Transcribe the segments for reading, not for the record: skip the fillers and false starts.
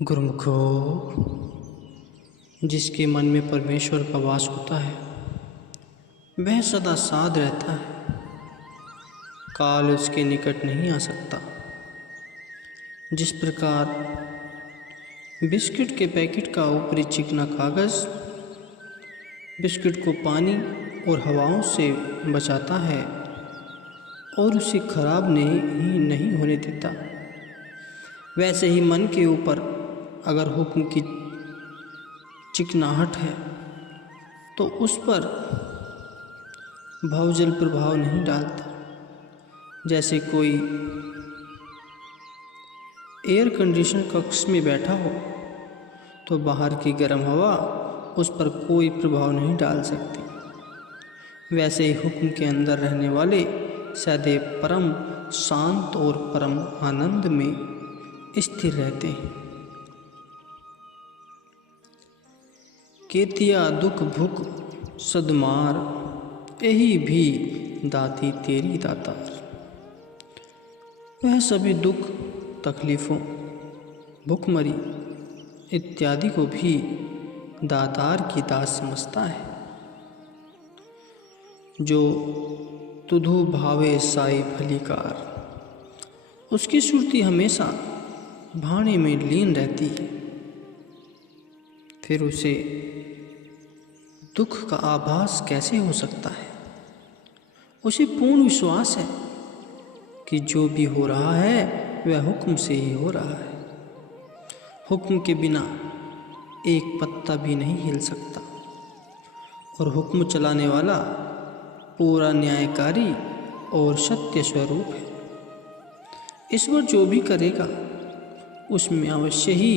गुरुमुखो, जिसके मन में परमेश्वर का वास होता है वह सदा साध रहता है। काल उसके निकट नहीं आ सकता। जिस प्रकार बिस्किट के पैकेट का ऊपरी चिकना कागज़ बिस्किट को पानी और हवाओं से बचाता है और उसे खराब नहीं होने देता, वैसे ही मन के ऊपर अगर हुक्म की चिकनाहट है तो उस पर भावजल प्रभाव नहीं डालता। जैसे कोई एयर कंडीशन कक्ष में बैठा हो तो बाहर की गर्म हवा उस पर कोई प्रभाव नहीं डाल सकती, वैसे ही हुक्म के अंदर रहने वाले सदैव परम शांत और परम आनंद में स्थिर रहते हैं। केतिया दुख भुख सदमार, यही भी दाती तेरी दातार। वह सभी दुख तकलीफ़ों भुखमरी इत्यादि को भी दातार की दास समझता है। जो तुधु भावे साई फलीकार, उसकी सुरती हमेशा भाने में लीन रहती है। फिर उसे दुख का आभास कैसे हो सकता है? उसे पूर्ण विश्वास है कि जो भी हो रहा है वह हुक्म से ही हो रहा है। हुक्म के बिना एक पत्ता भी नहीं हिल सकता और हुक्म चलाने वाला पूरा न्यायकारी और सत्य स्वरूप है। ईश्वर जो भी करेगा उसमें अवश्य ही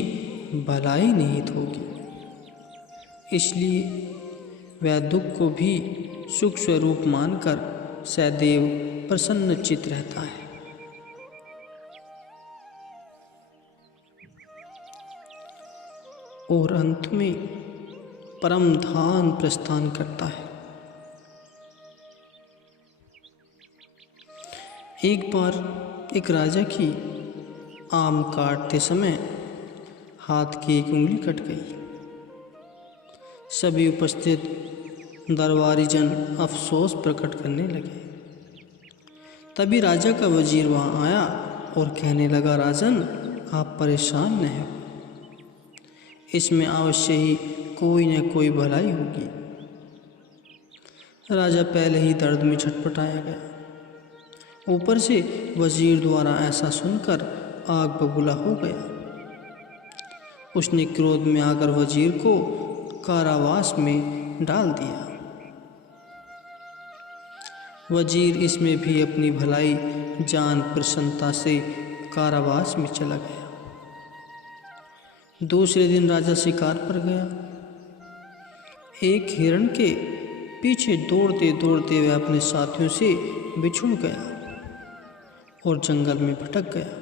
भलाई निहित होगी, इसलिए वह दुख को भी सुख स्वरूप मानकर सदैव प्रसन्नचित्त रहता है। और अंत में परम धाम प्रस्थान करता है। एक बार एक राजा की आम काटते समय हाथ की एक उंगली कट गई। सभी उपस्थित दरबारी जन अफसोस प्रकट करने लगे। तभी राजा का वजीर वहाँ आया और कहने लगा, राजन आप परेशान न हो, इसमें अवश्य ही कोई न कोई भलाई होगी। राजा पहले ही दर्द में छटपटाया गया, ऊपर से वजीर द्वारा ऐसा सुनकर आग बबूला हो गया। उसने क्रोध में आकर वजीर को कारावास में डाल दिया। वजीर इसमें भी अपनी भलाई जान प्रसन्नता से कारावास में चला गया। दूसरे दिन राजा शिकार पर गया। एक हिरण के पीछे दौड़ते दौड़ते वह अपने साथियों से बिछुड़ गया और जंगल में भटक गया।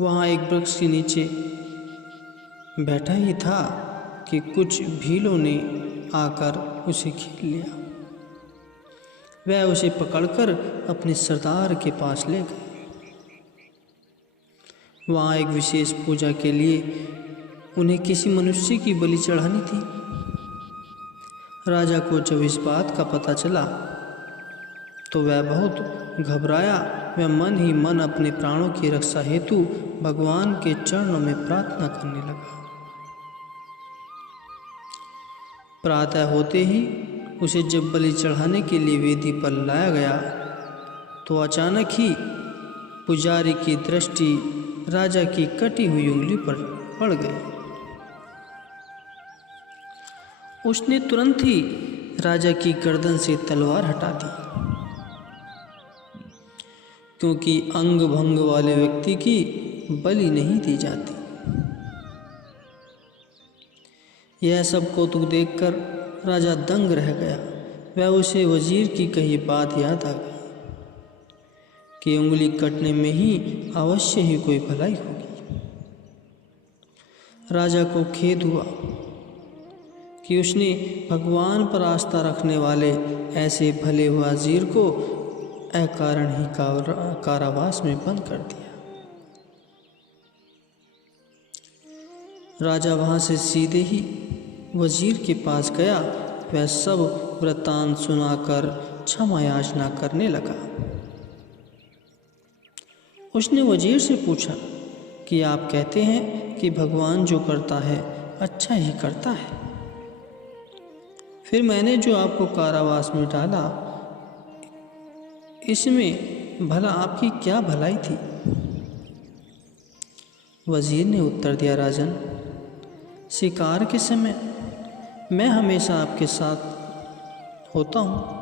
वहाँ एक वृक्ष के नीचे बैठा ही था कि कुछ भीलों ने आकर उसे घेर लिया। वह उसे पकड़कर अपने सरदार के पास ले गए। वहाँ एक विशेष पूजा के लिए उन्हें किसी मनुष्य की बलि चढ़ानी थी। राजा को जब इस बात का पता चला तो वह बहुत घबराया। वह मन ही मन अपने प्राणों की रक्षा हेतु भगवान के चरणों में प्रार्थना करने लगा। प्रातः होते ही उसे जब बलि चढ़ाने के लिए वेदी पर लाया गया तो अचानक ही पुजारी की दृष्टि राजा की कटी हुई उंगली पर पड़ गई। उसने तुरंत ही राजा की गर्दन से तलवार हटा दी, क्योंकि अंग भंग वाले व्यक्ति की बलि नहीं दी जाती। यह सब कौतुक देखकर राजा दंग रह गया। वह उसे वजीर की कही बात याद आ गई कि उंगली कटने में ही अवश्य ही कोई भलाई होगी। राजा को खेद हुआ कि उसने भगवान पर आस्था रखने वाले ऐसे भले वजीर को अकारण ही कारावास में बंद कर दिया। राजा वहाँ से सीधे ही वजीर के पास गया। वह सब वृत्तांत सुनाकर क्षमा याचना करने लगा। उसने वजीर से पूछा कि आप कहते हैं कि भगवान जो करता है अच्छा ही करता है, फिर मैंने जो आपको कारावास में डाला, इसमें भला आपकी क्या भलाई थी? वजीर ने उत्तर दिया, राजन, शिकार के समय मैं हमेशा आपके साथ होता हूँ।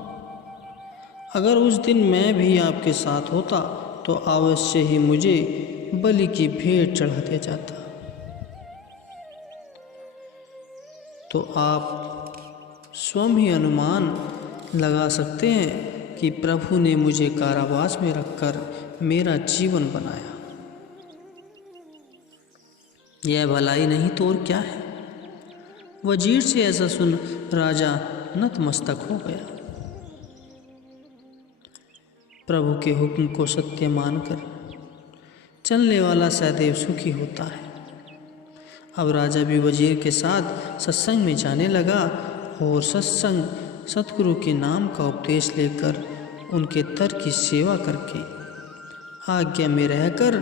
अगर उस दिन मैं भी आपके साथ होता तो अवश्य ही मुझे बलि की भेंट चढ़ा दिया जाता। तो आप स्वयं ही अनुमान लगा सकते हैं कि प्रभु ने मुझे कारावास में रखकर मेरा जीवन बनाया। यह भलाई नहीं तो और क्या है? वजीर से ऐसा सुन राजा नतमस्तक हो गया। प्रभु के हुक्म को सत्य मानकर चलने वाला सदैव सुखी होता है। अब राजा भी वजीर के साथ सत्संग में जाने लगा और सतगुरु के नाम का उपदेश लेकर उनके तर की सेवा करके, आज्ञा में रहकर,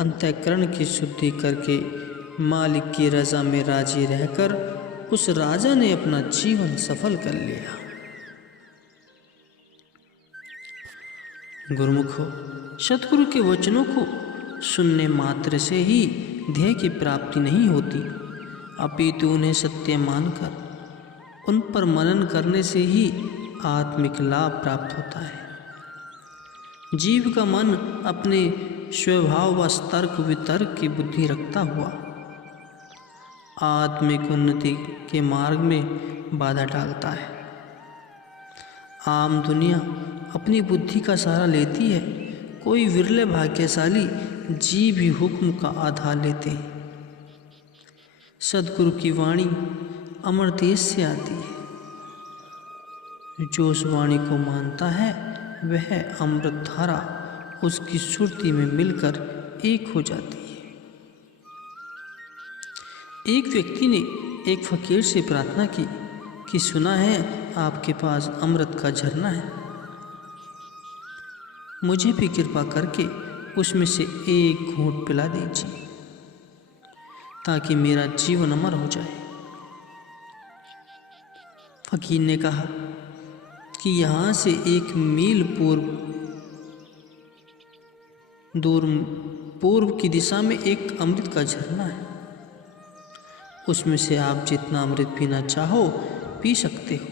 अंतःकरण की शुद्धि करके, मालिक की रजा में राजी रहकर उस राजा ने अपना जीवन सफल कर लिया। गुरुमुखो, सतगुरु के वचनों को सुनने मात्र से ही ध्येय की प्राप्ति नहीं होती, अपितु उन्हें सत्य मानकर उन पर मनन करने से ही आत्मिक लाभ प्राप्त होता है। जीव का मन अपने स्वभाव व तर्क वितर्क की बुद्धि रखता हुआ आत्मिक उन्नति के मार्ग में बाधा डालता है। आम दुनिया अपनी बुद्धि का सहारा लेती है, कोई विरले भाग्यशाली जीव ही हुक्म का आधार लेते हैं। सद्गुरु की वाणी अमर देश से आती है। जो उस वाणी को मानता है वह अमृत धारा उसकी सुरती में मिलकर एक हो जाती है। एक व्यक्ति ने एक फकीर से प्रार्थना की कि सुना है आपके पास अमृत का झरना है, मुझे भी कृपा करके उसमें से एक घूंट पिला दीजिए ताकि मेरा जीवन अमर हो जाए। फकीर ने कहा कि यहाँ से 1 मील पूर्व की दिशा में एक अमृत का झरना है, उसमें से आप जितना अमृत पीना चाहो पी सकते हो।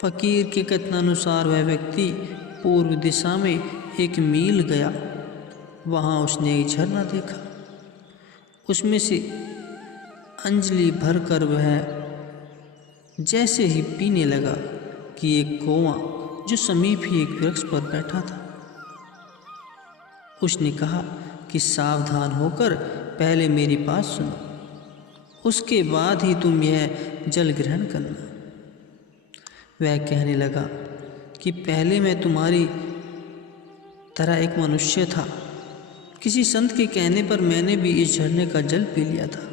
फकीर के कथनानुसार वह व्यक्ति पूर्व दिशा में 1 मील गया। वहाँ उसने एक झरना देखा। उसमें से अंजलि भरकर वह जैसे ही पीने लगा कि एक कौवा जो समीप ही एक वृक्ष पर बैठा था, उसने कहा कि सावधान होकर पहले मेरी बात सुनो, उसके बाद ही तुम यह जल ग्रहण करना। वह कहने लगा कि पहले मैं तुम्हारी तरह एक मनुष्य था। किसी संत के कहने पर मैंने भी इस झरने का जल पी लिया था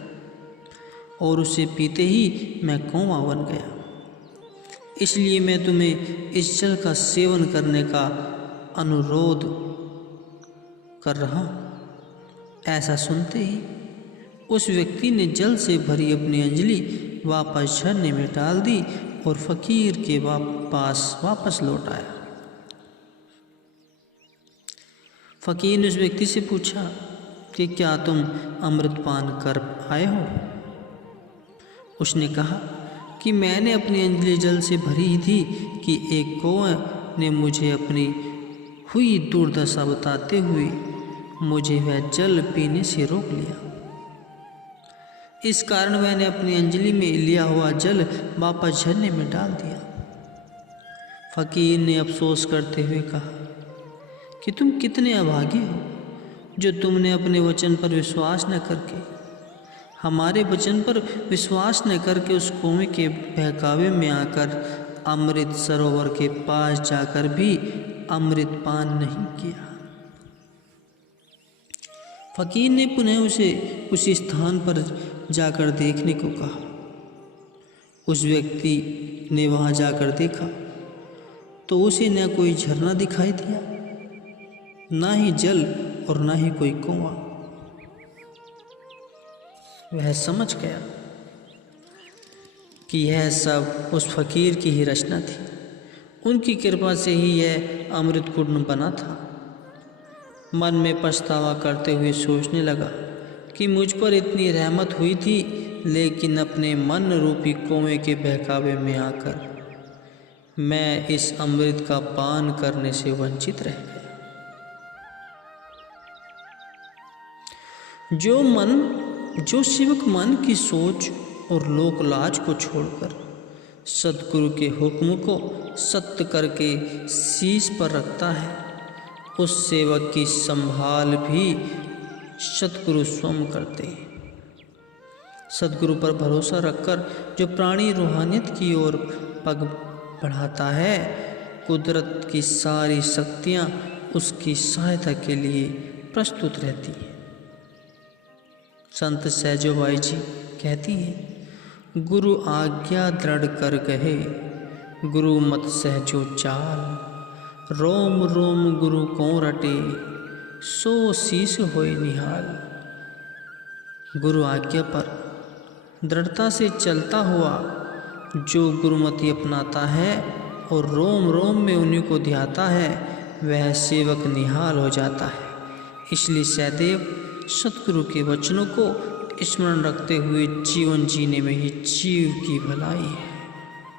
और उसे पीते ही मैं कौवा बन गया। इसलिए मैं तुम्हें इस जल का सेवन करने का अनुरोध कर रहा हूँ। ऐसा सुनते ही उस व्यक्ति ने जल से भरी अपनी अंजलि वापस झरने में डाल दी और फकीर के पास वापस लौट आया। फकीर ने उस व्यक्ति से पूछा कि क्या तुम अमृत पान कर आए हो? उसने कहा कि मैंने अपनी अंजलि जल से भरी थी कि एक कौवे ने मुझे अपनी हुई दुर्दशा बताते हुए मुझे वह जल पीने से रोक लिया। इस कारण मैंने अपनी अंजलि में लिया हुआ जल वापस झरने में डाल दिया। फकीर ने अफसोस करते हुए कहा कि तुम कितने अभागे हो जो तुमने अपने वचन पर विश्वास न करके, हमारे वचन पर विश्वास न करके उस कौवे के बहकावे में आकर अमृत सरोवर के पास जाकर भी अमृत पान नहीं किया। फकीर ने पुनः उसे उसी स्थान पर जाकर देखने को कहा। उस व्यक्ति ने वहां जाकर देखा तो उसे न कोई झरना दिखाई दिया, ना ही जल और ना ही कोई कुआं। वह समझ गया कि यह सब उस फकीर की ही रचना थी। उनकी कृपा से ही यह अमृत कुंड बना था। मन में पछतावा करते हुए सोचने लगा कि मुझ पर इतनी रहमत हुई थी, लेकिन अपने मन रूपी कुएं के बहकावे में आकर मैं इस अमृत का पान करने से वंचित रह गया। जो सेवक मन की सोच और लोक लाज को छोड़कर सतगुरु के हुक्म को सत्य करके शीश पर रखता है, उस सेवक की संभाल भी सतगुरु स्वयं करते हैं। सतगुरु पर भरोसा रखकर जो प्राणी रूहानियत की ओर पग बढ़ाता है, कुदरत की सारी शक्तियाँ उसकी सहायता के लिए प्रस्तुत रहती हैं। संत सहजोबाई जी कहती हैं, गुरु आज्ञा दृढ़ कर गहे, गुरु मत सहजो चाल, रोम रोम गुरु को रटे, सो शीस होए निहाल। गुरु आज्ञा पर दृढ़ता से चलता हुआ जो गुरुमति अपनाता है और रोम रोम में उन्हीं को ध्याता है, वह सेवक निहाल हो जाता है। इसलिए सदैव सतगुरु के वचनों को स्मरण रखते हुए जीवन जीने में ही जीव की भलाई है।